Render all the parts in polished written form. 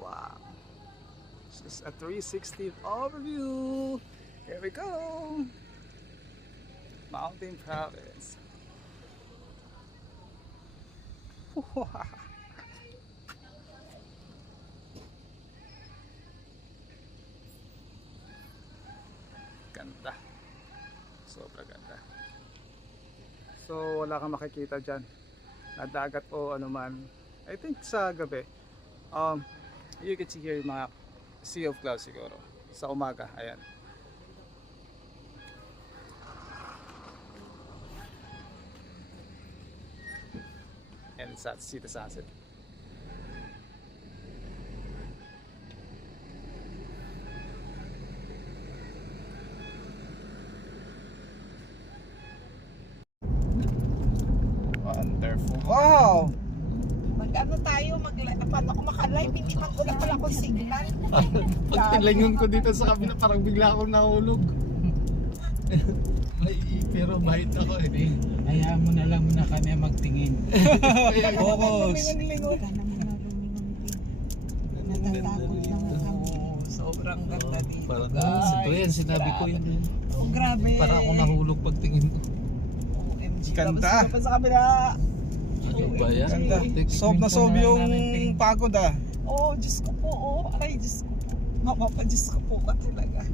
wow. This is a 360 overview. Here we go. Mountain Province. Ganda. Sobra ganda. So wala kang makikita dyan na dagat o ano man. I think sa gabi you can see here yung mga sea of clouds siguro sa umaga. Ayan. And see the sunset. Wonderful. Wow! Mag-ano tayo, paano ako maka-live? Hindi man wala pala akong signal. Pag tilingon ko dito sa kabila, parang bigla akong nahulog. Pero bahit ako eh. Hayaan mo na lang muna kami magtingin. Focus. Lingon-lingon. Natatakot lang kami. Sobrang ganda dito. Parang ito yan, sinabi ko yun. Oh, grabe. Parang ako nahulog pagtingin ko. OMG. Ganda. Tapos sa kabila. Ano ba yan? Ganda. Sob na sob yung pagod ah. Oh, Diyos ko po. Oh, ay, Diyos ko po. Mama, Diyos ko po ka talaga.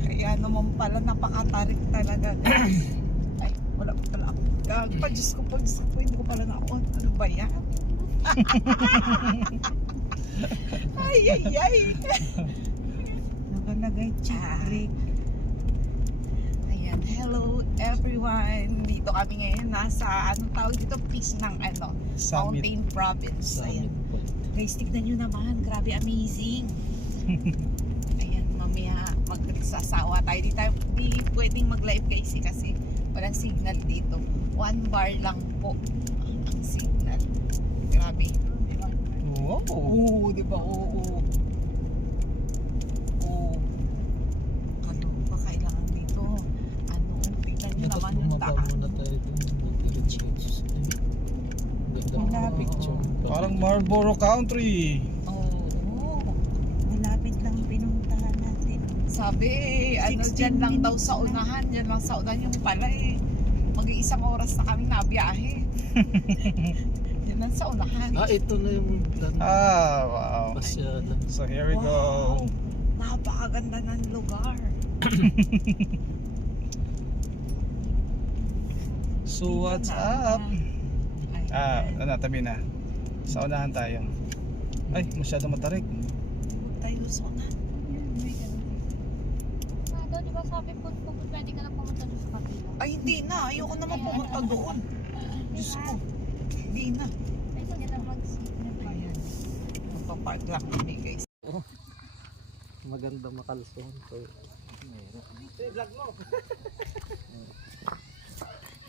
Kaya naman pala napakatarik talaga. Ay, wala pa pala ako. Gagpa, Diyos ko po, hindi ko pala nakuha. Ano ba yan? Ay, ay, ay. Nakalagay, Chari. Ayan, hello everyone. Dito kami ngayon nasa, anong tawag dito? Peace ng ano? Summit. Mountain Province. Ayan. Guys, tignan nyo naman. Grabe, amazing. Ayan, mamaya magsasawa tayo. Di pwedeng mag-live guys kasi walang signal dito. 1 bar lang po ang signal. Grabe. Wow. Oo, di ba? Oo. Oo. Kaloka, kailangan dito. Ano, tignan nyo naman yung Bumaba daan. muna tayo dun. Mag-diretso. Ganda mo Wala, picture. Parang Marlboro Country. Oo. Malapit lang pinuntahan natin. Sabi, ano, 16 dyan lang daw minutes sa unahan. Dyan lang sa unahan yung pala eh. Mag-iisang oras na kami nabiyahe. Dyan lang sa unahan. Ito na yung Wow. pasyada. So here we go. Wow. Napakaganda ng lugar. So what's up? Ay, Tabi na. Sa unahan tayo. Ay, masyado matarik. huwag tayo sa unahan. Di ba sabi po, pwede ka na pumunta doon sa kabila? Ay, hindi na. Ayoko naman pumunta doon. Diyos ko. Hindi na. Pwede ka na mag-signal. Ayan. Magpapark lang kami guys. Maganda makalson.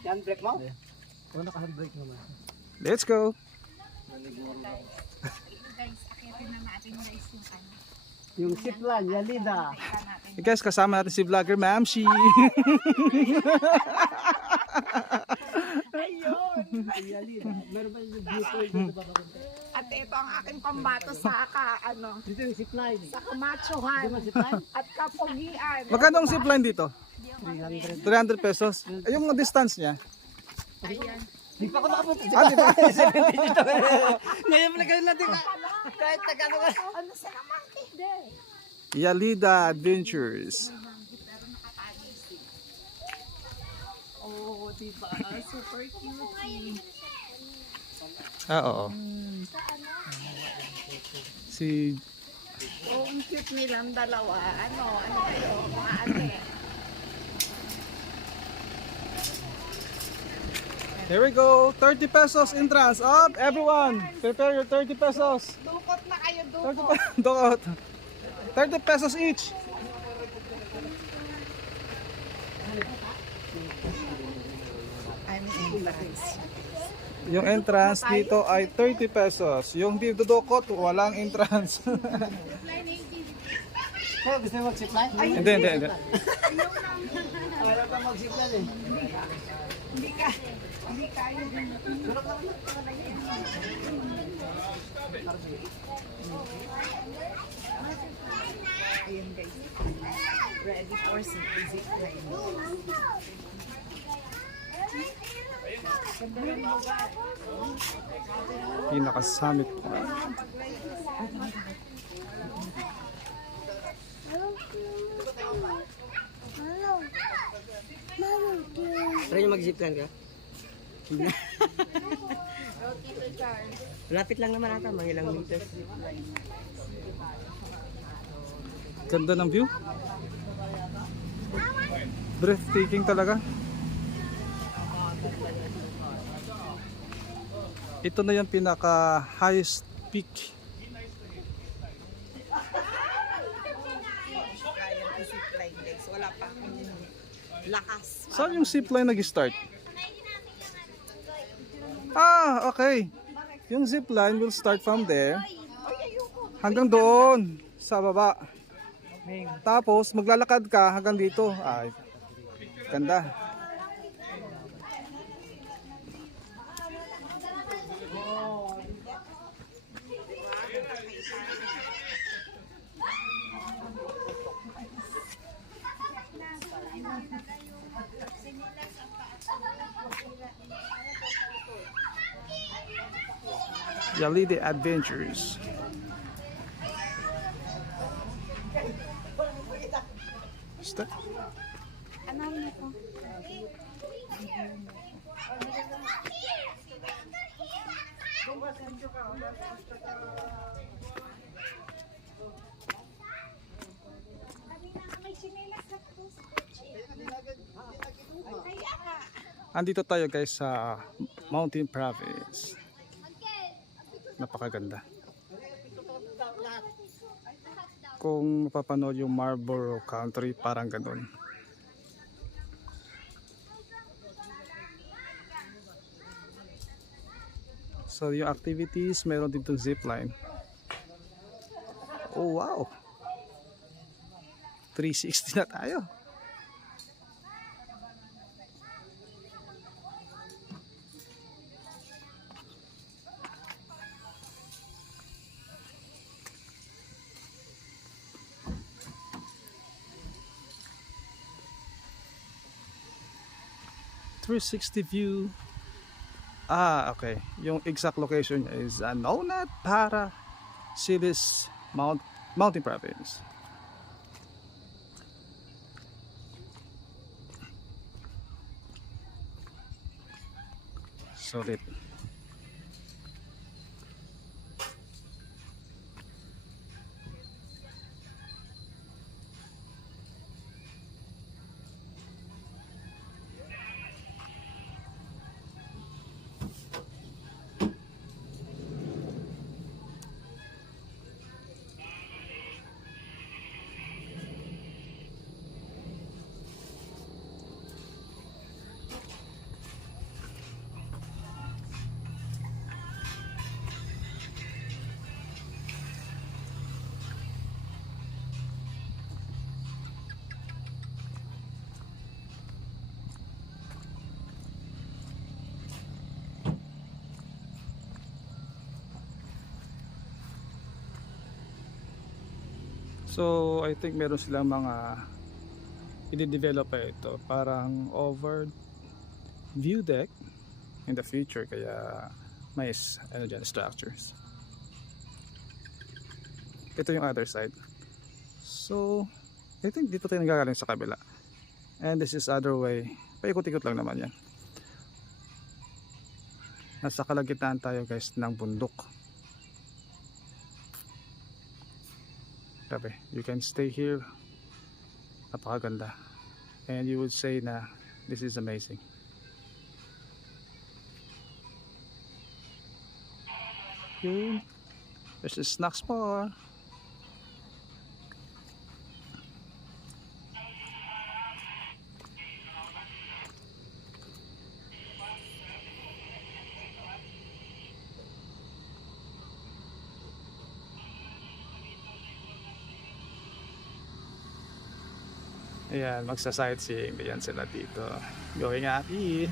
Handbrake mo? Naka-handbrake naman. Let's go. Guys, akitin na natin guys yung ano. Yung zipline, Yalida. Hey guys, kasama natin si vlogger Ma'am Shi. Ayun. Yalida. Meron ba yung viewpoint? At ito ang aking pambato sa ano, Dito yung zipline. sa kamachohan at kapugian. Magkano ang zipline dito? 300. 300 pesos. Ay, yung distance niya. Ayan. Di pa ako nakapunta. Di ba? Ngayon mo na kayo natin. Kahit nagano ka. Ano sa naman? Yalida Adventures. Oh, diba? Super cute. Oo. Si Oh, ang cute nilang dalawa. Ano kayo? Mga ate. Here we go. 30 pesos entrance. Up, everyone. Prepare your 30 pesos. Dukot na kayo, 30 dukot. Dukot. 30 pesos each. I'm entrance. Yung entrance dito ay 30 pesos. Yung dudukot, walang entrance. Kaya gusto mo mag-zipline? Hindi. Wala pa mag-zipline eh. Hindi kayo. Ayan guys. Ready for zip line. Pinaka-summit po. Try nyo mag-zipline ka? Lapit lang naman ata, mga ilang meters. Ganda ng view. Breathtaking talaga. Ito na yung pinaka highest peak. Kaya ang zip line guys. Wala pa akong lakas. Saan yung zipline nag-start? Ah, okay. Yung zipline will start from there hanggang doon sa baba. Tapos maglalakad ka hanggang dito. Ay, ganda. Yalide Adventures. Stop. Andito tayo guys sa Mountain Province. Napakaganda. Kung mapapanood yung Marlborough Country, parang ganun. So yung activities, meron dito zipline. Oh wow! 360 na tayo. .360 view. Ah, okay. Yung exact location niya is Nonat Para Silis Mountain Province. Solid. So I think meron silang mga i-develop pa ito, parang over view deck in the future, kaya may ano dyan, structures. Ito yung other side. So I think dito tayo nagagaling sa kabila, and this is other way. Paikot-ikot lang naman yan. Nasa kalagitnaan tayo guys ng bundok. Grabe, you can stay here. Napakaganda. And you would say na this is amazing. Yun. There's a snacks bar. Ayan, magsa-sightseeing. Ayan sila dito. Going happy.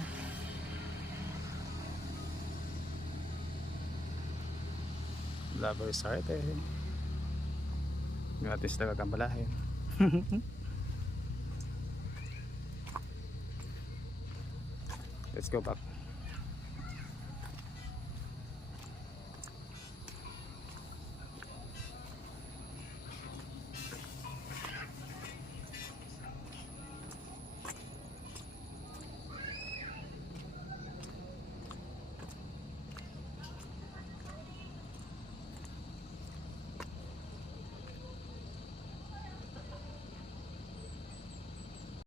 Love Resort eh. Yung atis na gagambalahin. Let's go back.